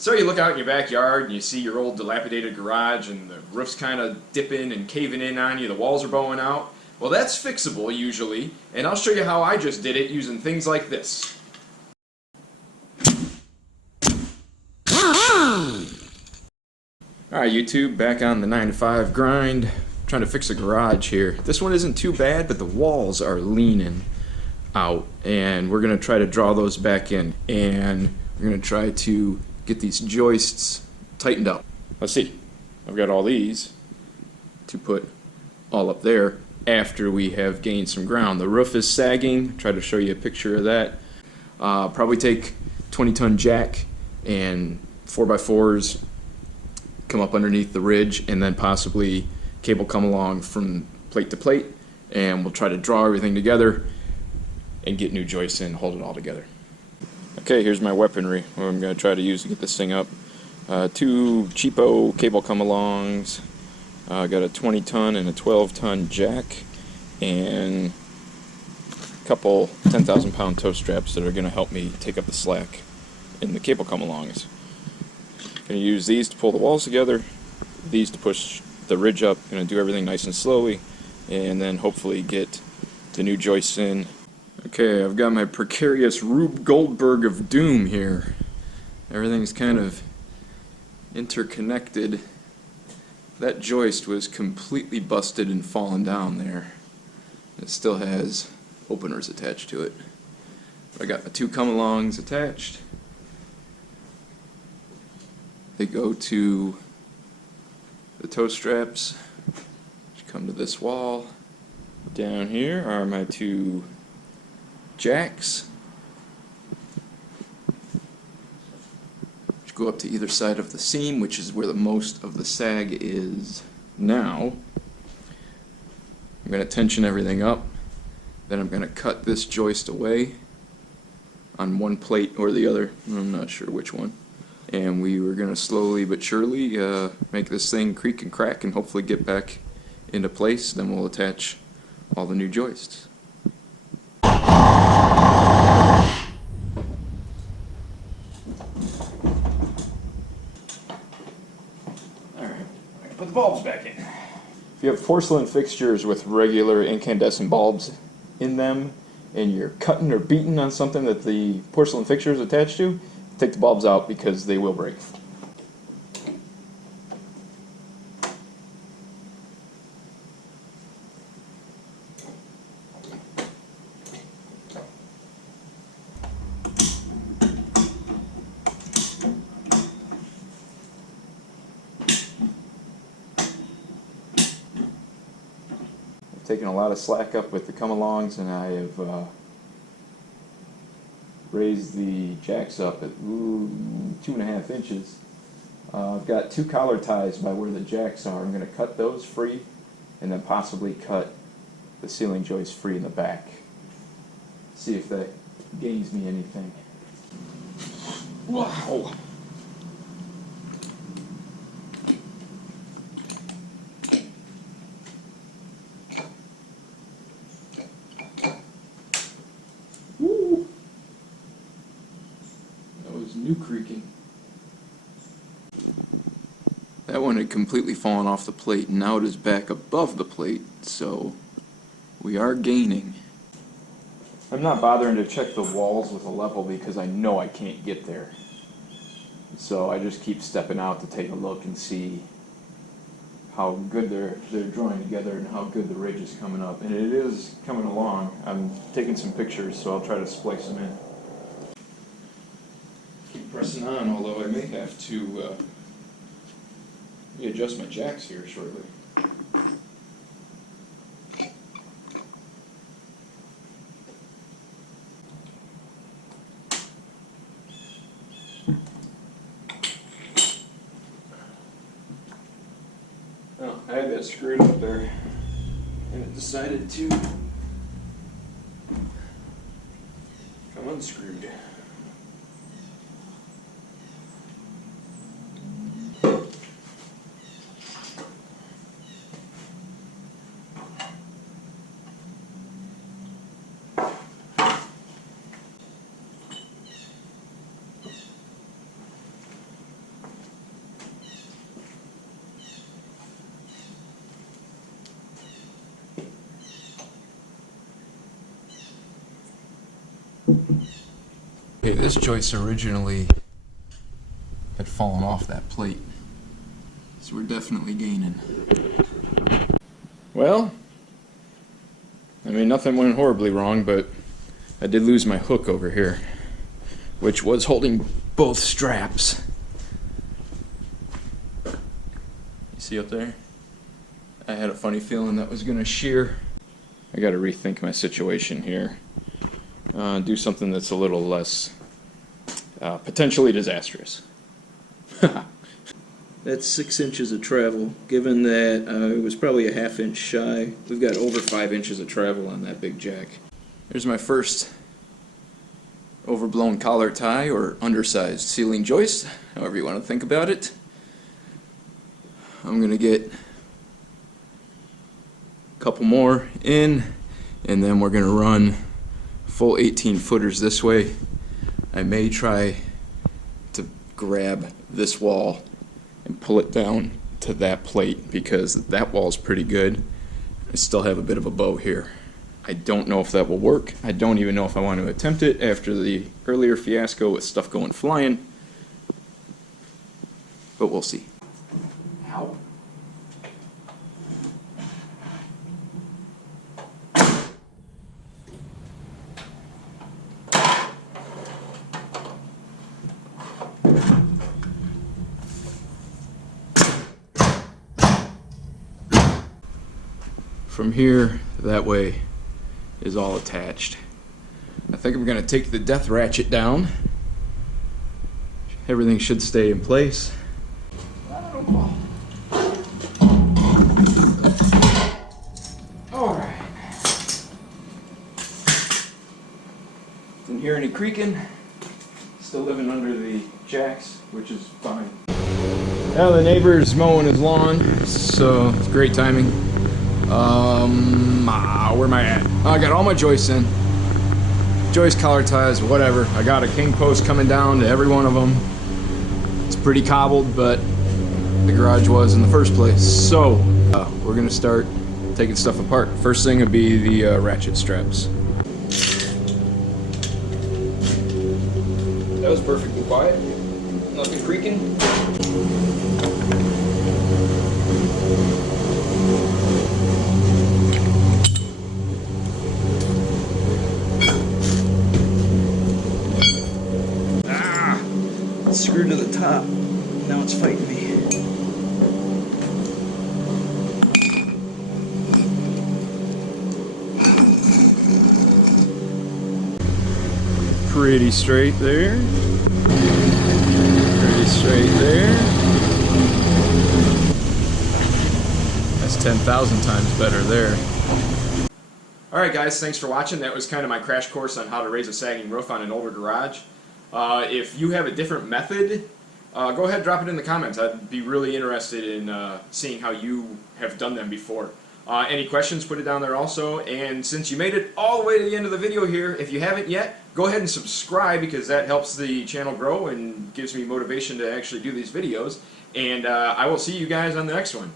So you look out in your backyard and you see your old dilapidated garage and the roof's kind of dipping and caving in on you, the walls are bowing out. Well, that's fixable usually, and I'll show you how I just did it using things like this. Alright YouTube, back on the 9 to 5 grind, trying to fix a garage here. This one isn't too bad, but the walls are leaning out, and we're going to try to draw those back in, and we're going to try to get these joists tightened up. Let's see, I've got all these to put all up there after we have gained some ground. The roof is sagging. Try to show you a picture of that. Probably take 20-ton jack and 4x4s, come up underneath the ridge, and then possibly cable come along from plate to plate, and we'll try to draw everything together and get new joists in, hold it all together. Okay, here's my weaponry, what I'm going to try to use to get this thing up. 2 cheapo cable come-alongs, got a 20-ton and a 12-ton jack, and a couple 10,000-pound tow straps that are going to help me take up the slack in the cable come-alongs. Going to use these to pull the walls together, these to push the ridge up. Going to do everything nice and slowly, and then hopefully get the new joists in. Okay, I've got my precarious Rube Goldberg of doom here. Everything's kind of interconnected. That joist was completely busted and fallen down there. It still has openers attached to it. I got my 2 come-alongs attached. They go to the toe straps, which come to this wall. Down here are my 2 jacks, which go up to either side of the seam, which is where the most of the sag is now. I'm going to tension everything up, then I'm going to cut this joist away on one plate or the other, I'm not sure which one. And we were going to slowly but surely make this thing creak and crack and hopefully get back into place. Then we'll attach all the new joists. Alright, put the bulbs back in. If you have porcelain fixtures with regular incandescent bulbs in them and you're cutting or beating on something that the porcelain fixture is attached to, take the bulbs out because they will break. I've taken a lot of slack up with the come-alongs, and I have raised the jacks up at 2.5 inches. I've got 2 collar ties by where the jacks are. I'm going to cut those free and then possibly cut the ceiling joist free in the back. See if that gains me anything. Wow! New creaking. That one had completely fallen off the plate, and now it is back above the plate, so we are gaining. I'm not bothering to check the walls with a level because I know I can't get there. So I just keep stepping out to take a look and see how good they're drawing together and how good the ridge is coming up. And it is coming along. I'm taking some pictures, so I'll try to splice them in. Pressing on, although I may have to readjust my jacks here shortly. Oh, I had that screwed up there, and it decided to come unscrewed. Okay, this joist originally had fallen off that plate, so we're definitely gaining. Well, I mean, nothing went horribly wrong, but I did lose my hook over here, which was holding both straps. You see up there? I had a funny feeling that was gonna shear. I gotta rethink my situation here. Do something that's a little less potentially disastrous. That's 6 inches of travel. Given that it was probably a ½ inch shy, we've got over 5 inches of travel on that big jack. There's my first overblown collar tie or undersized ceiling joist, however you want to think about it. I'm going to get a couple more in, and then we're going to run full 18 footers this way. I may try to grab this wall and pull it down to that plate because that wall's pretty good. I still have a bit of a bow here. I don't know if that will work. I don't even know if I want to attempt it after the earlier fiasco with stuff going flying, but we'll see. Ow. From here, that way is all attached. I think I'm going to take the death ratchet down. Everything should stay in place. Alright. Didn't hear any creaking. Still living under the jacks, which is fine. Now the neighbor's mowing his lawn, so it's great timing. Where am I at? Oh, I got all my joists in. Joist, collar ties, whatever. I got a king post coming down to every one of them. It's pretty cobbled, but the garage was in the first place. So, we're gonna start taking stuff apart. First thing would be the ratchet straps. That was perfectly quiet. Nothing creaking. Screwed to the top. Now it's fighting me. Pretty straight there. Pretty straight there. That's 10,000 times better there. Alright guys, thanks for watching. That was kind of my crash course on how to raise a sagging roof on an older garage. If you have a different method, go ahead and drop it in the comments. I'd be really interested in seeing how you have done them before. Any questions, put it down there also. And since you made it all the way to the end of the video here, if you haven't yet, go ahead and subscribe because that helps the channel grow and gives me motivation to actually do these videos. And I will see you guys on the next one.